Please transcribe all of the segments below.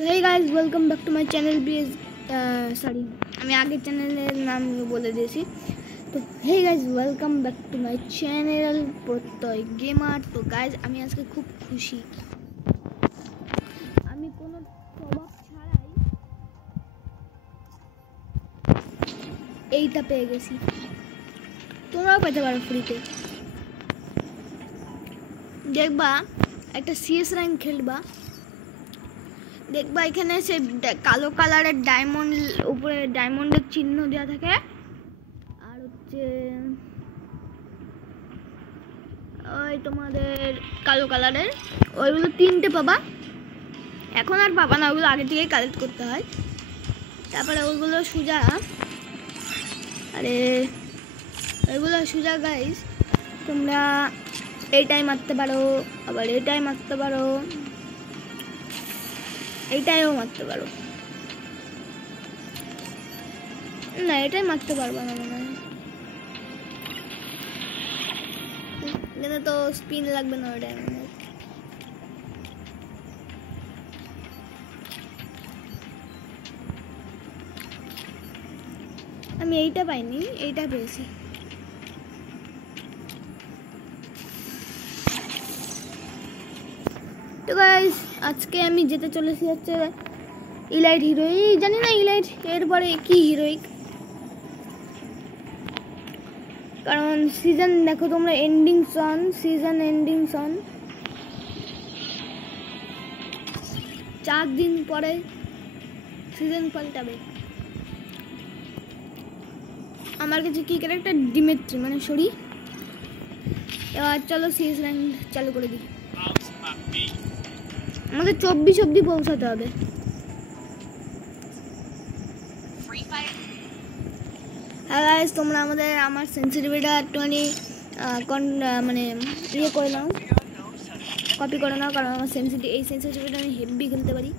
Hey guys welcome back to my channel बीएस sorry আমি আগের চ্যানেলের নাম বলে দিয়েছি। তো hey guys welcome back to my channel Pratyay gamer. তো গাইস আমি আজকে খুব খুশি, আমি কোনো প্রভাব ছাড়াই এইটা পেয়ে গেছি। তোমরাও পেতে পারো ফ্রিতে। দেখবা একটা সিএস র্যাঙ্ক খেলবা, দেখবা এখানে সে কালো কালারের ডায়মন্ড উপরে ডায়মন্ডের চিহ্ন দেওয়া থাকে, আর হচ্ছে ওই তোমাদের কালো কালারের ওইগুলো 3টে পাবা। এখন আর পাবা না, ওগুলো আগে থেকেই কালেক্ট করতে হয়। তারপরে ওইগুলো সোজা, আরে ওইগুলো সোজা গাইস তোমরা এইটাই মারতে পারো, আবার এইটাই মারতে পারো, এইটাইও মারতে পারো। না এটাই মারতে পারবা না মনে হয়, এখানে তো স্পিন লাগবে না ওটাই। আমি এইটা পাইনি, এইটা পেয়েছি। তো গাইস আজকে আমি যেতে চলেছি হচ্ছে ইলাইট হিরোইক। জানি না ইলাইট এরপরে কি হিরোইক, কারণ সিজন দেখো তোমরা এন্ডিং সন, সিজন এন্ডিং সন 4 দিন পরে সিজন পাল্টাবে। আমার কাছে কি ক্যারেক্টার ডিমেট্রি মানে সরি। এবার চলো সিএস র্যাঙ্ক চালু করে দিই। আমাদের 24 অবধি পৌঁছাতে হবে। হ্যাঁ গাইস তোমরা আমার সেন্সিটিভিটা একটুখানি মানে ইয়ে করে নাও, কপি করে নাও, কারণ আমার এই সেন্সিটিভিটা আমি হেভি খেলতে পারি।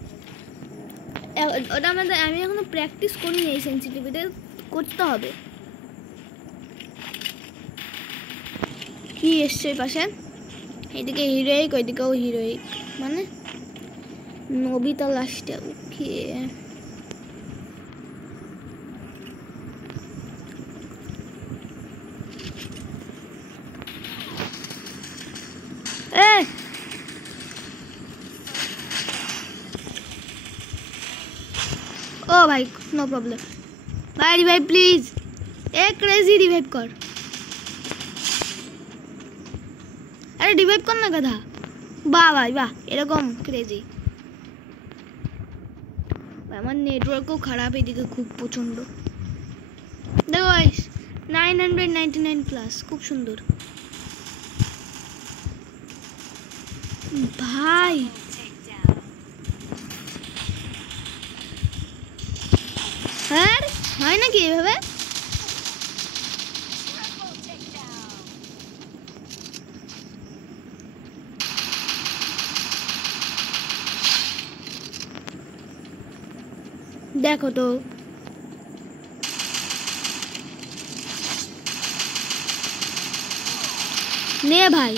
ওটা আমি এখনো প্র্যাকটিস করিনি, এই সেন্সিটিভিটা করতে হবে। কি এসছে পাশে, এইদিকে হিরোইক ওইদিকেও হিরোইক, মানে নবিতা লাস্টে। ওকে ओ भाई नो प्रॉब्लम भाई, रिवाइव प्लीज। एक क्रेजी रिवाइव कर, अरे रिवाइव कर ना गधा। वाह भाई वाह, এরকম ক্রেজি। আমার নেটওয়ার্কও খারাপ এদিকে খুব প্রচন্ড। দেখো গাইস 999 প্লাস, খুব সুন্দর ভাই। হ্যাঁ হয় নাকি এভাবে? দেখো তো নে ভাই,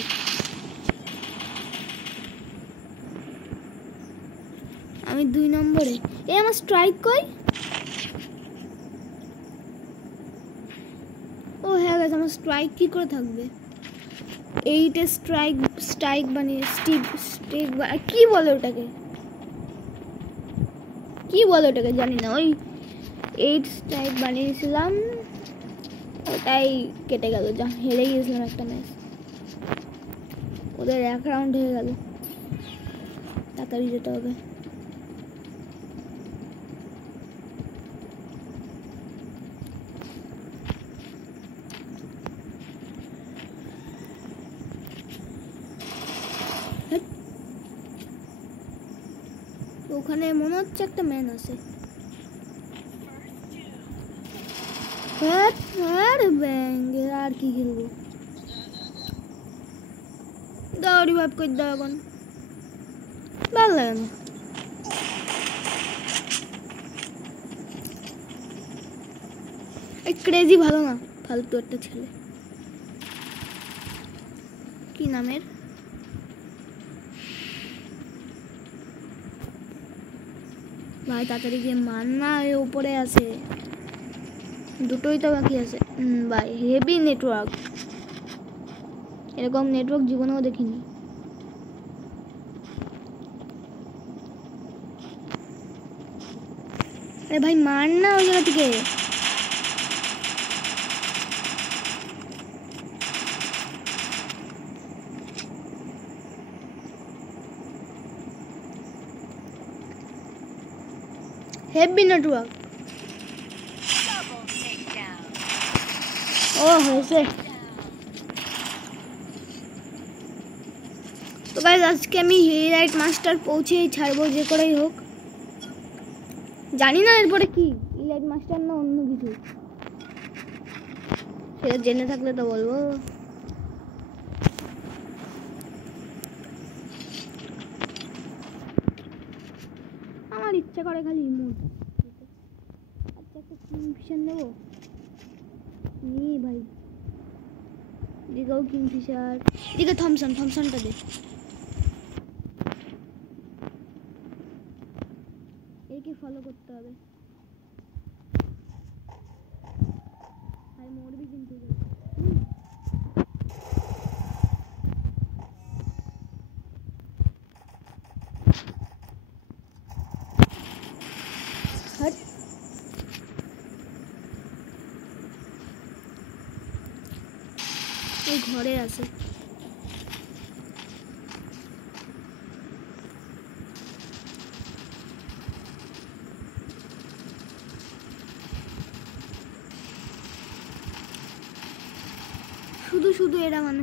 আমি 2 নম্বরে। এ আমার স্ট্রাইক কই? ও হ্যাঁ গাইস আমার স্ট্রাইক কি করে থাকবে? 8 স্ট্রাইক বানিয়ে স্টিক কি বলে ওটাকে, কি বলে ওটাকে জানি না। ওই 8 স্ট্রাইক বানিয়েছিলাম, ওটাই কেটে গেল, যা হেরে গিয়েছিলাম একটা ম্যাচ। ওদের 1 রাউন্ড হয়ে গেল, তাড়াতাড়ি যেতে হবে। ওখানে মনে হচ্ছে একটা ম্যান আছে। আর কি খেলবো, দাও রিভাইভ করে দাও, এখন ভালো লাগে না। এই ক্রেজি ভালো না, ফালতু একটা ছেলে। কি নামের ভাই তাড়াতাড়ি গিয়ে মার না, এর উপরে আছে, দুটোই তো বাকি আছে। ভাই হেভি নেটওয়ার্ক, এরকম নেটওয়ার্ক জীবনেও দেখিনি। আরে ভাই মার না ওই জায়গা থেকে। Heavy network. ও হয়েছে। তো গাইস আজকে আমি হেলাইট মাস্টার পৌঁছেই ছাড়বো, যে করেই হোক। জানি না এরপরে কি, হেলাইট মাস্টার না অন্য কিছু, সেটা জেনে থাকলে তো বলবো। আমার ইচ্ছা করে খালি ইমোট। আচ্ছা একটা কিংফিশার নেবো নি ভাই, দিকেও কিংফিশার, দিকে থমসনটা দে। একে ফলো করতে হবে, ভাই মরবি কিন্তু। হট ওই ঘরে আছে। শুধু শুধু এরা মানে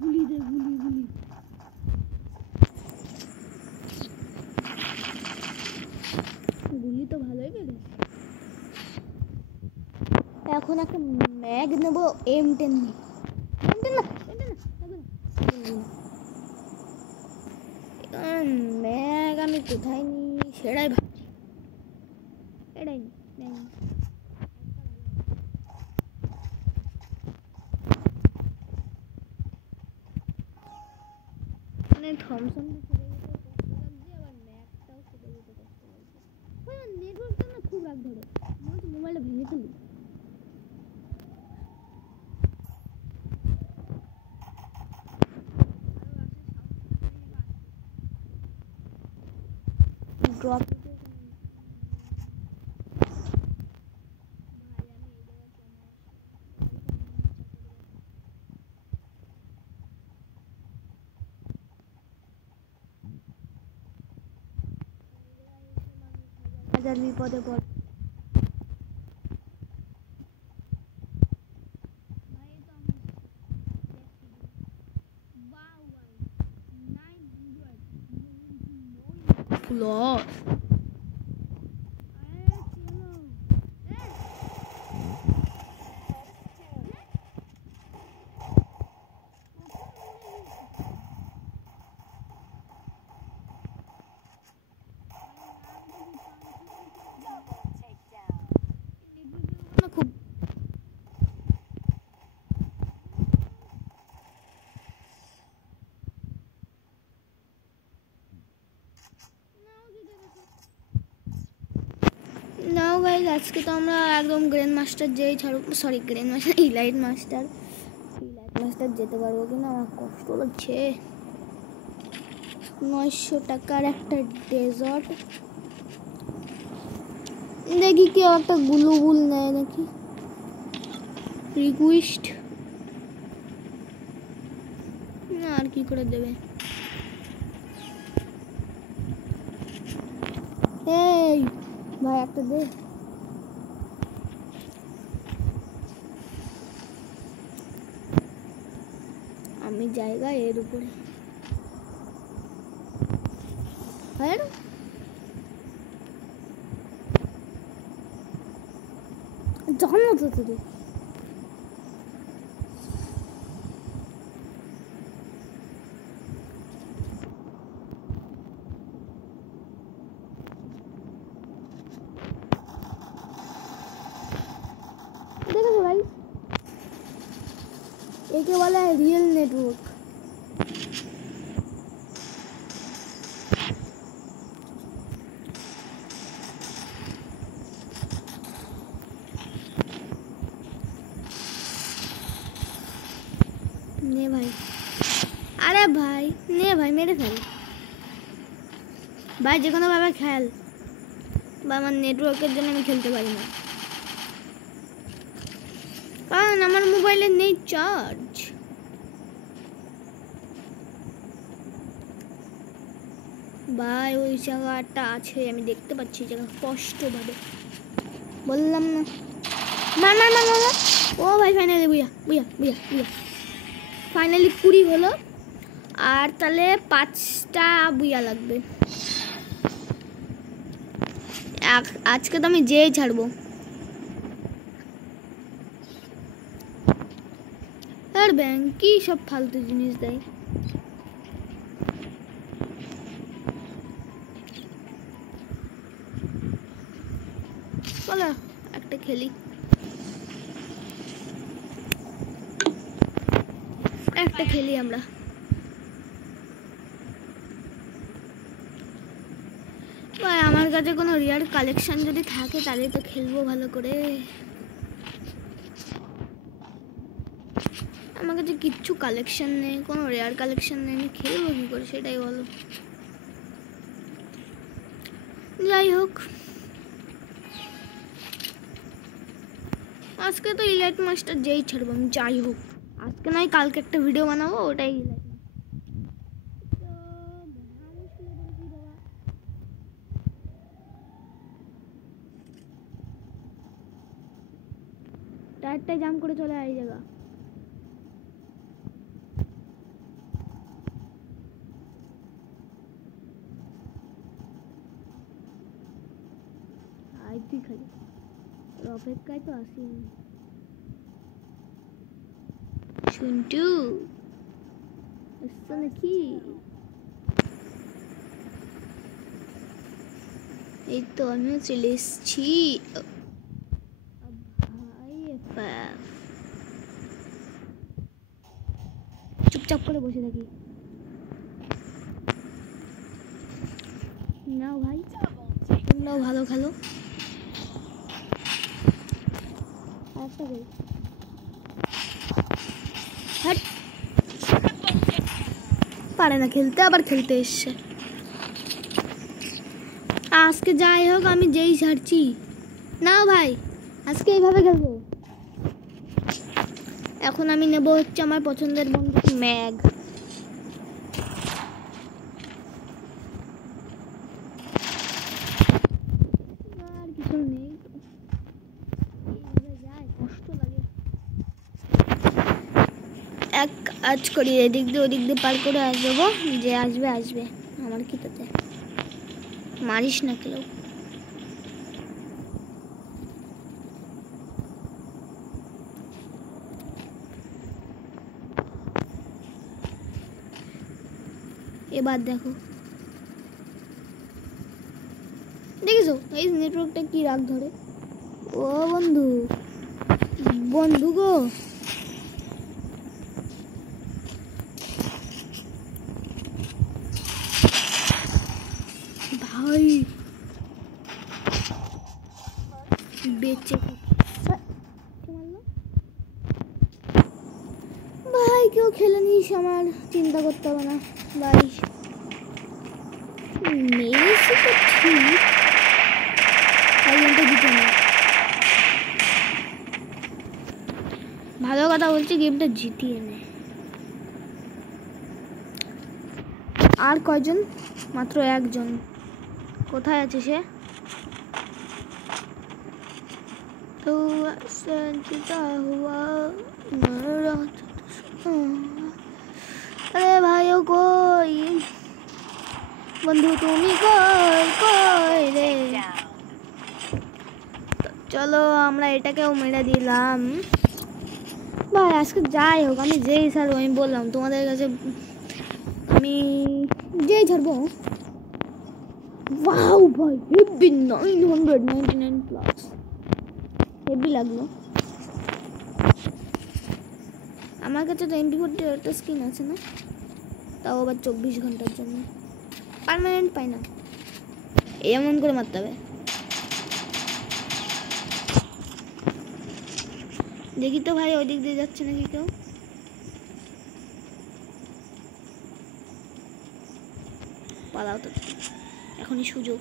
গুলি দে, গুলি তো ভালোই পেরে। এখন একটা ম্যাগ নেবো, M10 ম্যাগ আমি কোথায় নিই সেটাই ভাবছি। এটাই মানে থমসন আবার ম্যাগটাও ছেড়ে যেতে কষ্ট লাগছে। নেটওয়ার্কটা না খুব রাগ ধরে, মোবাইলটা ভেঙে ফেলি। ড্রপ হাজার বিপদে পড়। Lost. নাও গাইস আজকে তো আমরা একদম গ্র্যান্ড মাস্টার যেই ছাড়ুক, sorry grand master elite master যেতে পারবো কিনা আমার কষ্ট লাগছে। 900 টাকার একটা ডেজার্ট দেখি, কেউ একটা গুলুগুল নেয় নাকি। রিকোয়েস্ট না, আর কি করে দেবে। এই ভাই একটা দে। আমি জায়গা এর উপরে হ্যাঁ জানো তো তুই। একে বলা হয় রিয়েল নেটওয়ার্ক। নে ভাই, আরে ভাই নে ভাই, মেরে ফেল ভাই, যে কোনো ভাবে খেল বা আমার নেটওয়ার্কের জন্য আমি খেলতে পারি না, কারণ আমার মোবাইলে নেই চার্জ। ভাই ওই জায়গাটা আছে, আমি দেখতে পাচ্ছি জায়গা স্পষ্টভাবে, বললাম না। মার মার মার মার। ও ভাই ফাইনালি বুয়া বুয়া বুয়া বুয়া, ফাইনালি 20 হলো, আর তাহলে 5টা বুয়া লাগবে। আজকে তো আমি যেই ছাড়বো। আর ব্যাংক কি সব ফালতু জিনিস দেয়। চলো একটা খেলি, আমরা। ভাই আমার কাছে কোনো রিয়ার কালেকশন যদি থাকে তাহলে তো খেলবো ভালো করে। আমার কাছে কিচ্ছু কালেকশন নেই, কোনো রেয়ার কালেকশন নেই, আমি খেলবো কি করে সেটাই বলো। যাই হোক, আজকে তো ইলাইট মাস্টার যেই ছাড়বো আমি, যাই হোক আজকে নয় কালকে একটা ভিডিও বানাবো, ওটাই ইলাইট। টায়ারটাই জাম করে চলে এই জায়গা। তুই খালি অপেক্ষায় তো আসি শুনটু, আসছো নাকি? এই তো আমিও চলে এসছি ভাই। চুপচাপ করে বসে থাকি। নাও ভাই, তোমরাও ভালো খেলো। পারে না খেলতে, আবার খেলতে এসছে। আজকে যাই হোক আমি যেই ছাড়ছি, নাও ভাই আজকে এইভাবে খেলবো। এখন আমি নেব হচ্ছে আমার পছন্দের বন্ধু ম্যাগ। আর কিছু নেই, কষ্ট লাগে। এক কাজ করি, এদিক দিয়ে ওদিক দিয়ে পার করে আসবো, যে আসবে আসবে, আমার কি তাতে, মারিস না কেউ। এবার দেখো, দেখেছো এই নেটওয়ার্কটা কি রাগ ধরে। ও বন্ধু, বন্ধু গো, ভাই বেঁচে ভাই, কেউ খেলে নিস, আমার চিন্তা করতে হবে না ভাই। মেরেছি তো ঠিক, দিতে না। ভালো কথা বলছি, গেমটা জিতিয়ে নে। আর কয়জন? মাত্র একজন। কোথায় আছে সে? তো আরে ভাই ও কই বন্ধু, তুমি কই কই রে? চলো আমরা এটাকেও মেরে দিলাম ভাই। আজকে যাই হোক আমি যেই ছাড়বো, আমি বললাম তোমাদের কাছে আমি যেই ছাড়বো। ওয়াও ভাই, হেভি 999 প্লাস, হেভি লাগলো। আমার কাছে তো MP40 একটা স্কিন আছে না, তাও আবার 24 ঘন্টার জন্য, পার্মানেন্ট পাই না, এমন করে মারতে হবে। দেখি তো ভাই ওই দিক দিয়ে যাচ্ছে নাকি কেউ। পালাও তো, এখনই সুযোগ।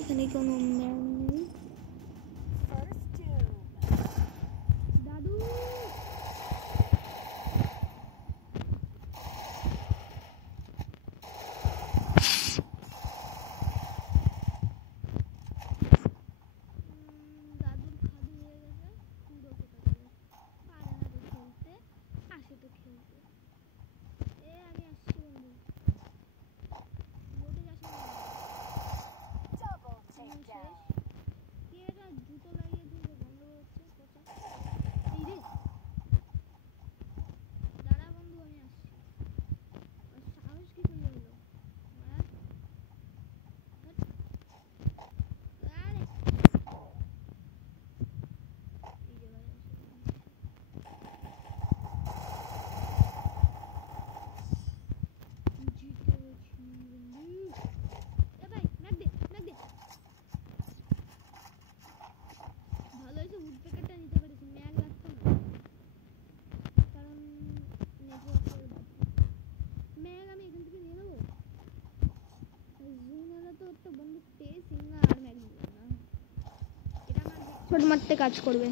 এখানে কোনো ম্যান নেই। দাদু দাদুর খালি হয়ে গেছে, পুরো কেটে গেছে, পারে না তো খেলতে, আসে তো খেলতে। এ আমি আসছি বন্ধু, মোটে যাস না। কে এটা জুতো লাগিয়ে দিয়েছে, বন্ধ হচ্ছে পচা। এই রে দাঁড়া বন্ধু, আমি আসছি। আর সাহস কি করে হলো মারা? আরে এই যে ভাই জিতে গেছি বন্ধু। এ ভাই নাক দে, নাক দে। ভালো হয়েছে উড প্যাকেটটা নিতে পেরেছি, ম্যাগ লাগতো না, কারণ নেটওয়ার্কের ম্যাগ আমি এখান থেকে নিয়ে নেবো। জুন এলে তো একটা বন্ধু পেয়েছি না, আর ম্যাগ নিব না, এটা আমার ছোট মারতে কাজ করবে।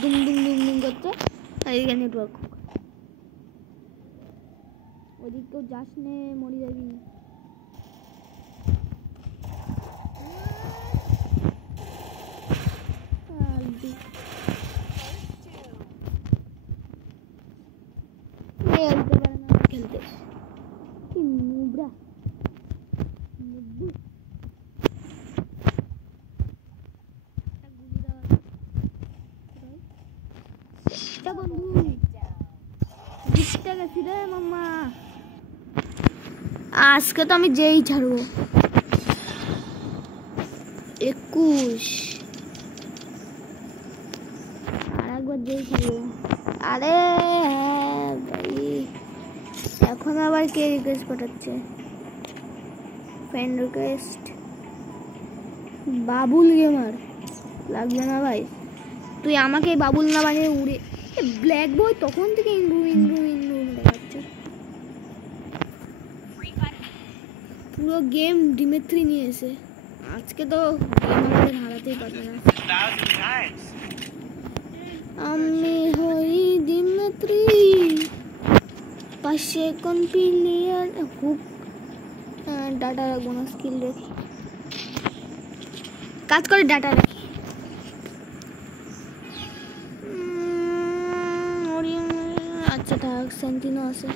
দুম দুম দুম দুম করতে, আর এদিকে নেটওয়ার্ক। ওদিক কেউ যাস নে, মরে যাবি। খেলতে কি নুবরা নুবু। বন্ধু জিততে গেছি রে মাম্মা, আজকে তো আমি যেই ছাড়বো। 21 আর একবার যেই ছাড়বো। আরে হ্যাঁ ভাই, এখন আবার কে রিকোয়েস্ট পাঠাচ্ছে? ফ্রেন্ড রিকোয়েস্ট বাবুল গেমার লাগবে না ভাই, তুই আমাকে বাবুল না বানিয়ে উড়ে ব্ল্যাক বয় তখন থেকে ইনরু ইনরু ইনরু দেখাচ্ছে। পুরো গেম ডিমেট্রি নিয়ে এসে, আজকে তো গেম আমাদের হারাতেই পারবে না। আমি হই ডিমেট্রি, পাশে কোন প্লেয়ার হুক। ডাটা রাখবো না, স্কিল রেখে কাজ করে ডাটা রাখি। আচ্ছা থাক, সেন্টিনো আছে।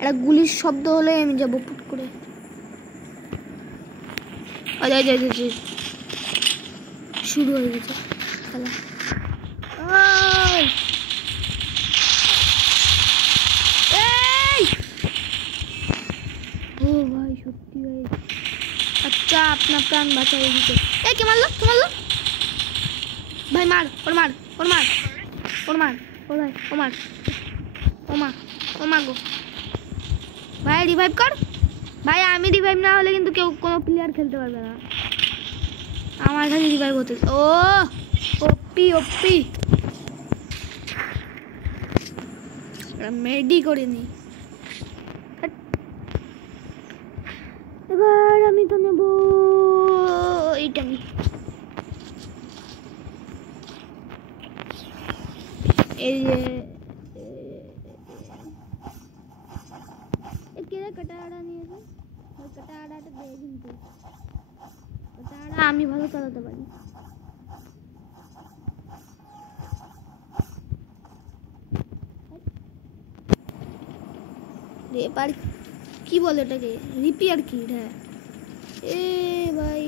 একটা গুলির শব্দ হলে আমি যাবো পুট করে। শুরু হয়ে গেছে খেলা। ও ভাই সত্যি ভাই, আচ্ছা আপনার প্রাণ বাঁচাই দিতে। এই কে মারলো, কে মারলো ভাই? মার ওর, মার ওর, মার ওর, মার ও ভাই, ও মার, ও মা, ও মা গো ভাই, রিভাইভ কর ভাই। আমি রিভাইভ না হলে কিন্তু কেউ কোনো প্লেয়ার খেলতে পারবে না, আমার খালি রিভাইভ হতে। ও ওপি ওপি, মেডি করে নি। এবার আমি তো নেবো এইটা, আমি এই যে কেড়ে কাটাড়া নিয়েছে, ওই কাটাড়াটা দেয় কিন্তু কাটাড়া আমি ভালো চালাতে পারি। এবার কি বলে এটাকে, রিপেয়ার কিট। হ্যাঁ এ ভাই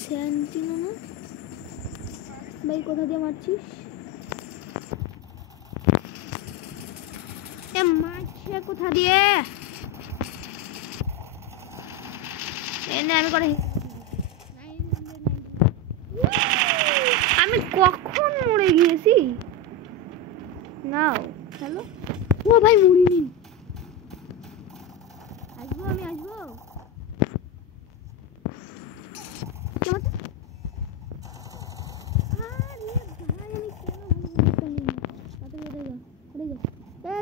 স্যান্টিনো না ভাই, কোথা দিয়ে মারছিস? এ মারছে কোথা দিয়ে? এনে আমি করে আমি কখন মরে গিয়েছি? নাও হ্যালো। ও ভাই মরিনি, আসবো আমি আসবো।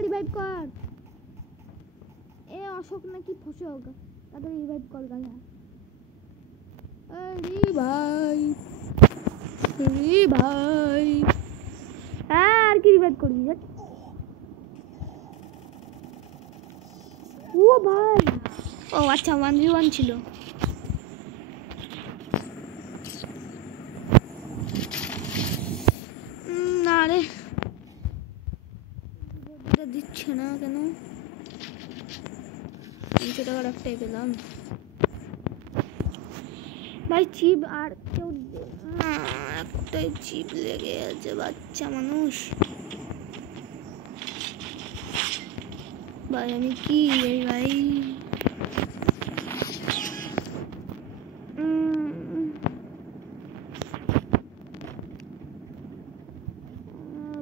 রিভাইভ কর, এ অশোক নাকি ফসক, তাদের রিভাইভ কর গালা। রিভাইভ রিভাইভ, আর কি রিভাইভ করবি? ও ভাই, ও আচ্ছা 1v1 ছিল। না রে দিচ্ছে না কেন? 300 টাকার একটাই পেলাম ভাই। চিপ আর কেউ একটাই চিপ লেগে আছে, বাচ্চা মানুষ ভাই। আমি কি ভাই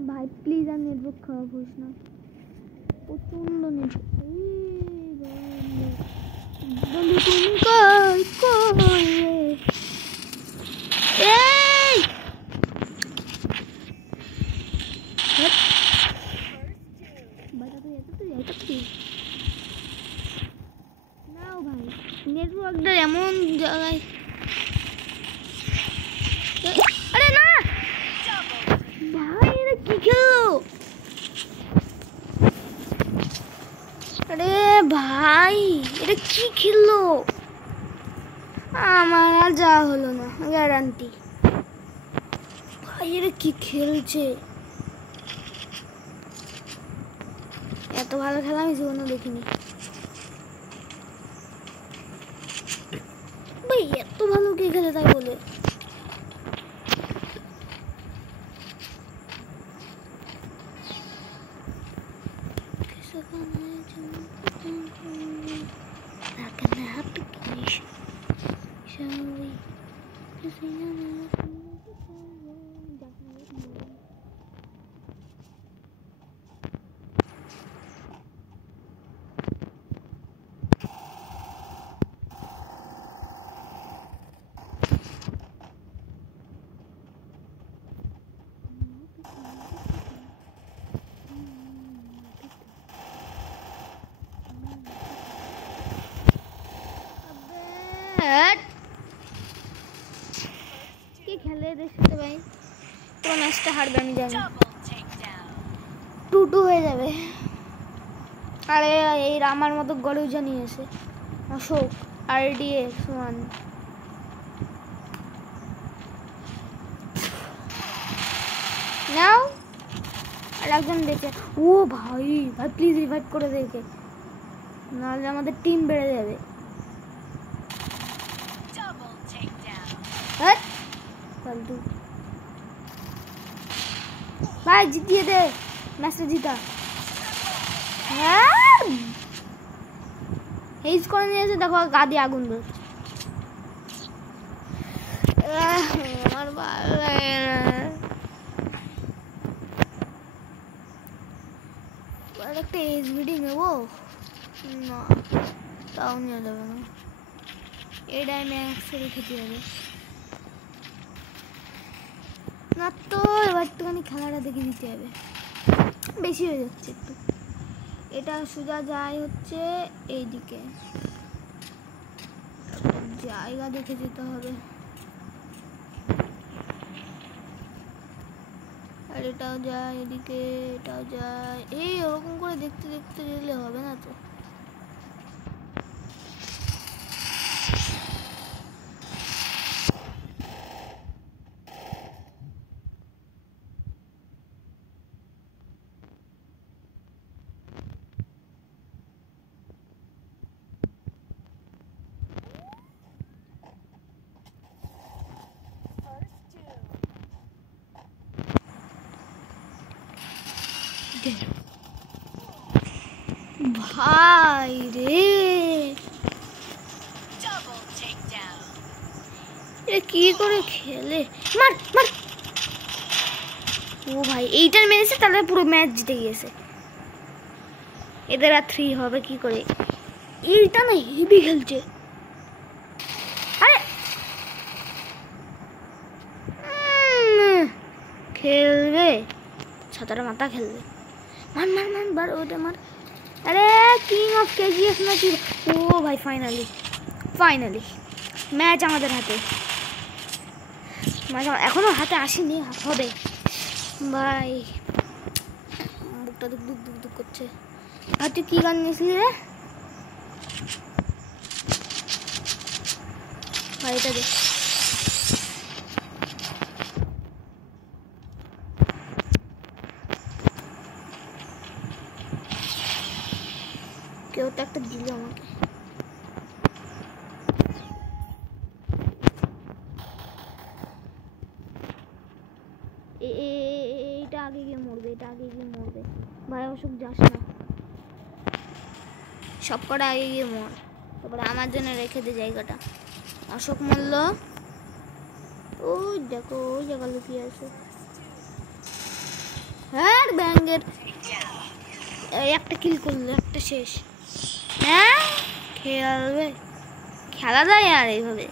ভাই প্লিজ আর নেটওয়ার্ক খারাপ হোস না, প্রচন্ড নেটওয়ার্ক। বন্ধু তুমি কই কই এই নাও ভাই, নেটওয়ার্কটা এমন জায়গায়। আরে না ভাই, এটা কি খেলো? আরে ভাই এটা কি খেললো? আমার আর যাওয়া হলো না, গ্যারান্টি। ভাই এটা কি খেলছে? এত ভালো খেলা আমি জীবনে দেখিনি ভাই। এত ভালো কে খেলে তাই বলে? কি খেলে দেখতে ভাই, পুরো ম্যাচটা হারবে আমি জানি, 2-2 হয়ে যাবে। আরে এই আমার মতো গড়েও জানিয়ে এসে অশোক RDX 1 নাও। আর একজন দেখে, ও ভাই ভাই প্লিজ রিভাইভ করে দেখে, নাহলে আমাদের টিম বেড়ে যাবে। ফালতু ভাই জিতিয়ে দে, ম্যাচটা জিতা। হ্যাঁ হেজ করে নিয়েছে, দেখো গা দিয়ে আগুন বের। আমার ভালো লাগে না, একটা SBD নেবো না, তাও নিয়ে যাবে না, এটাই ম্যাক্স রেখেতে হবে না তো। এবার একটুখানি খেলাটা দেখে দিতে হবে, বেশি হয়ে যাচ্ছে একটু। এটা সোজা যায় হচ্ছে এইদিকে, জায়গা দেখে যেতে হবে। আর এটাও যায় এদিকে, এটাও যায়, এই ওরকম করে দেখতে দেখতে গেলে হবে না তো। ভাই রে, এ কি করে খেলে, মার মার। ও ভাই এইটার মেরেছে, তাহলে পুরো ম্যাচ জিতে গিয়েছে। এদের আর 3 হবে কি করে? এইটা না হেভি খেলছে। আরে খেলবে, ছাতার মাথা খেলবে। মার মার মার, বার ওটা মার। আরে কিং অফ কেজিএফ নাকি? ও ভাই ফাইনালি ফাইনালি ম্যাচ আমাদের হাতে। ম্যাচ এখনো হাতে আসেনি, হবে ভাই। বুকটা দুক দুক দুক দুক করছে। আর তুই কি গান নিয়েছিলি রে ভাই? এটা দেখ, কেউ তো একটা দিল আমাকে। এইটা আগে গিয়ে মরবে, এটা আগে গিয়ে মরবে ভাই। অসুখ যাস না, সব কটা আগে গিয়ে মর, তারপরে আমার জন্য রেখে দে জায়গাটা। অশোক মরল, ওই দেখো ওই জায়গা লুকিয়ে আছে। হ্যাঁ ব্যাঙ্গের একটা কিল করলো, একটা শেষ। হ্যাঁ খেলবে, খেলা যায় আর এইভাবে।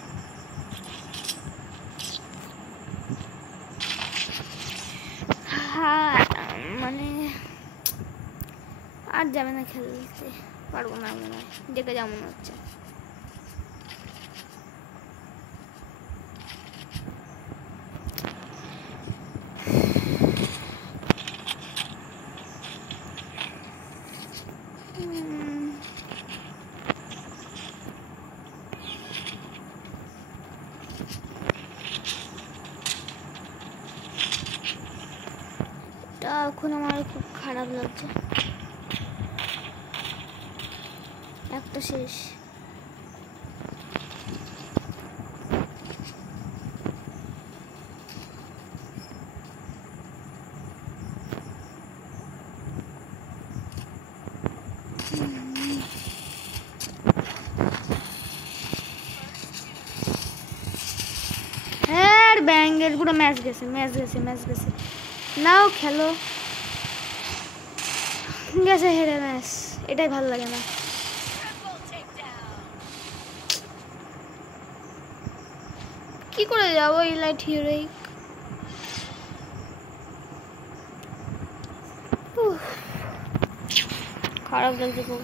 হ্যাঁ মানে আর যাবে না, খেলতে পারবো না মনে হয়, দেখে যা মনে হচ্ছে। এখন আমার খুব খারাপ লাগছে। একটা শেষ। হ্যাঁ ব্যাঙ্গের পুরো ম্যাচ গেছে, ম্যাচ গেছে, ম্যাচ গেছে। নাও খেলো, গেছে হেরে ম্যাচ। এটাই ভালো লাগে না। কি করে যাবো ইলাইট হিরোইক? খারাপ লাগছে খুব।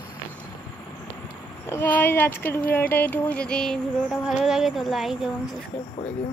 তো গাইস আজকের ভিডিওটা এইটুকু। যদি ভিডিওটা ভালো লাগে তো লাইক এবং সাবস্ক্রাইব করে দিও।